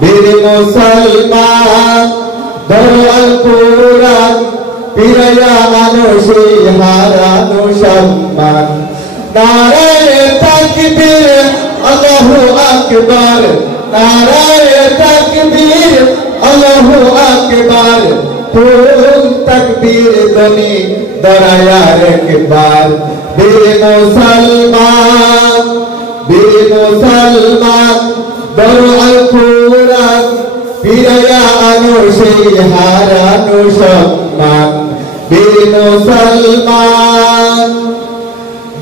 বীর মুসলমান ধরো আল কোরআন ফিরাইয়া আনো সেই হারানো সম্মান নারায়ে তাকবীর আল্লাহু আকবার নারায়ে তাকবীর আল্লাহু আকবার ফুল তাকবীর ধ্বনি দরায়ার একবার বীর মুসলমান ধরো আল কোরআন ফিরাইয়া আনো সেই হারানো সম্মান বীর মুসলমান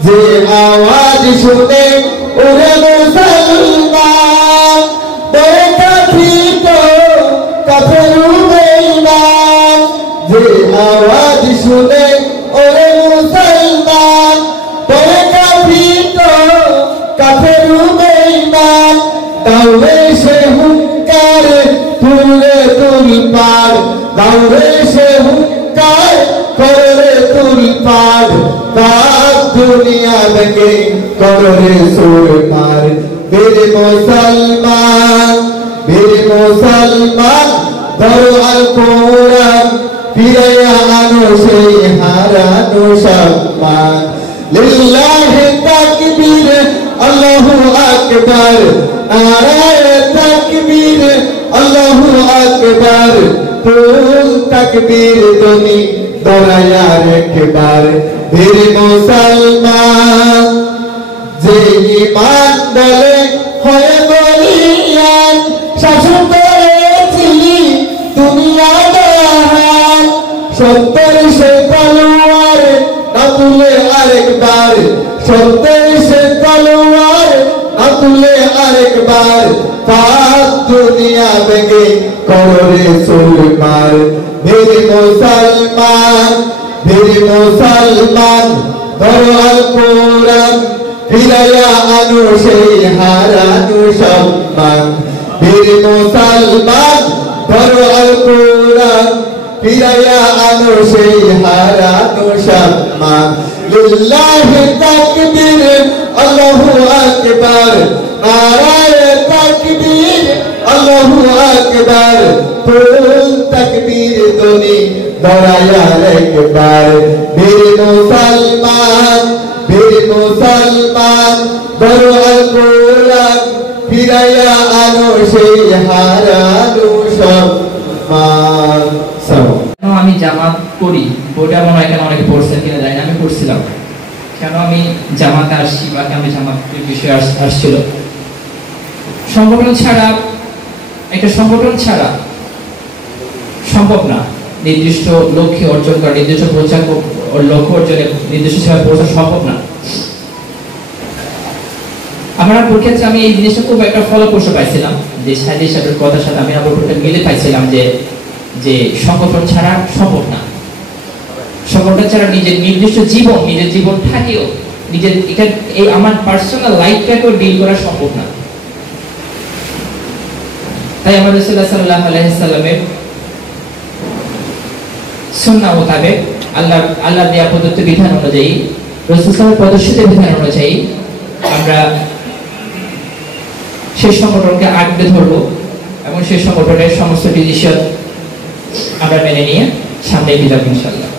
যে আওয়াজ শুনে ওরে মুসলমান বেকাফিত কাফের বেঈমান যে আওয়াজ শুনে ওরে মুসলমান বেকাফিত কাফের বেঈমান দাওরে সে হুঙ্কার তুলে তুলপার দাওরে সে হুঙ্কার করে তুলপার পাক দুনিয়া থেকে করে সুরমার বীর মুসলমান ধরো আল কোরআন ফিরাইয়া আনো সেই হারানো সম্মান লিল্লাহি তাকবীর আল্লাহু আকবার নারায়ে তাকবীর আল্লাহু আকবার ফুল তাকবীর ধ্বনি দরায়ার একবার বীর মুসলমান যে ঈমান বলে হয় বলিয়ান শাসন করেছিলি দুনিয়া জাহান সত্যের সে তলোয়ার না তুলে আরেকবার সত্যের সে তলোয়ার না তুলে আরেকবার পাক দুনিয়া ভেঙে করে সুরমার বীর মুসলমান ধরো আল কোরআন ফিরাইয়া আনো সেই হারানো সম্মান বীর মুসলমান ধরো আল কোরআন ফিরাইয়া আনো সেই হারানো সম্মান লিল্লাহি তাকবীর আল্লাহু আকবার নারায়ে তাকবীর আল্লাহু আকবার ফুল তাকবীর ধ্বনি দরায়ার একবার বীর মুসলমান ধরো আল কোরআন ফিরাইয়া আনো সেই হারানো সম্মান আমি জামাত করি ওটা মনে হয় কেন অনেকে পড়ছেন কিনা জানি না আমি পড়ছিলাম কেন আমি জামাতে আসছি বা কেন জামাতের বিষয়ে আসছিল সংগঠন ছাড়া সম্ভব না নির্দিষ্ট লক্ষ্যে অর্জন করা নির্দিষ্ট লক্ষ্য অর্জনে নির্দিষ্ট সেবা পৌঁছা সম্ভব না আমার ক্ষেত্রে আমি এই জিনিসটা খুব একটা ফলপ্রসূ পাইছিলাম যে সাইদি সাহেবের কথার সাথে আমি আবার মিলে পাইছিলাম যে সংগঠন ছাড়া সম্ভব না সংগঠন ছাড়া নিজের জীবন থাকেও নিজের এই আমার পার্সোনাল লাইফটাকেও ডিল করা সম্ভব না তাই আমার রাসূলুল্লাহ সাল্লাল্লাহু আলাইহি সাল্লামের সুন্নাহ মোতাবেক আল্লাহ দেয়া প্রদত্ত বিধান অনুযায়ী রাসূলুল্লাহর প্রদর্শিত বিধান অনুযায়ী আমরা সেই সংগঠনকে আঁকড়ে ধরবো এবং সেই সংগঠনের সমস্ত ডিসিশন আমরা মেনে নিয়ে সামনে এগিয়ে যাবো ইনশাআল্লাহ।